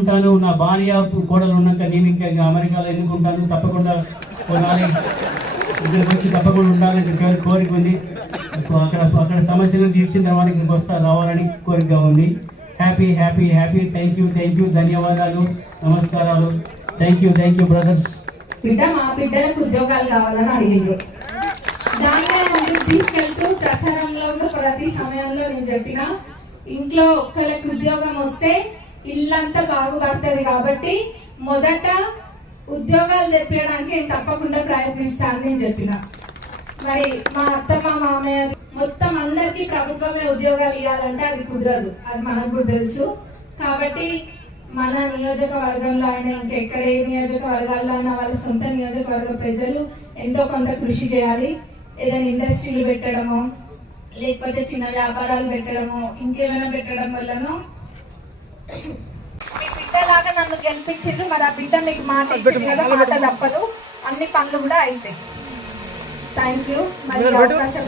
ఉంటాను నా భార్య కోడలు ఉన్నాక నేను ఇంకా అమెరికాలో ఎందుకు ఉంటాను తప్పకుండా కొనాలి. ఇక్కడికి వచ్చి తప్పకుండా ఉండాలని కోరి- కోరిక ఉంది? అక్కడ అక్కడ సమస్యలు తీర్చిన తర్వాత ఇక్కడికి వస్తా రావాలని కోరిక ఉంది. Happy happy happy thank you thank you ధన్యవాదాలు. నమస్కారాలు. Thank you thank you brothers బిడ్డ మా బిడ్డలకు ఉద్యోగాలు కావాలని అడిగిండ్రు. దాన్ని ముందుకు తీసుకెళ్తూ ప్రచారంలో ప్రతి సమయంలో నేను చెప్పిన ఇంట్లో ఒక్కరికి ఉద్యోగం వస్తే ఇల్లంతా బాగుపడుతుంది కాబట్టి మొదట ఉద్యోగాలు తెప్పించడానికి నేను తప్పకుండా ప్రయత్నిస్తాను నేను చెప్పిన. మరి మా అత్త మా మామయ్య మొత్తం అందరికీ ప్రభుత్వమే ఉద్యోగాలు ఇవ్వాలంటే అది కుదరదు. అది మనకు కూడా తెలుసు. కాబట్టి మన నియోజకవర్గంలో అయినా ఇంకెక్కడ ఏ నియోజకవర్గాల్లో అయినా వాళ్ళ సొంత నియోజకవర్గ ప్రజలు ఎంతో కొంత కృషి చేయాలి. ఏదైనా ఇండస్ట్రీలు పెట్టడమో లేకపోతే చిన్న వ్యాపారాలు పెట్టడమో ఇంకేమైనా పెట్టడం వల్లనో మీ బిడ్డలాగా నన్ను గెలిపించిండ్రు. మరి ఆ బిడ్డ మీకు మాట ఇచ్చింది కదా మాట తప్పదు. అన్ని పనులు కూడా అవుతాయి థ్యాంక్ యూ మరి అవకాశం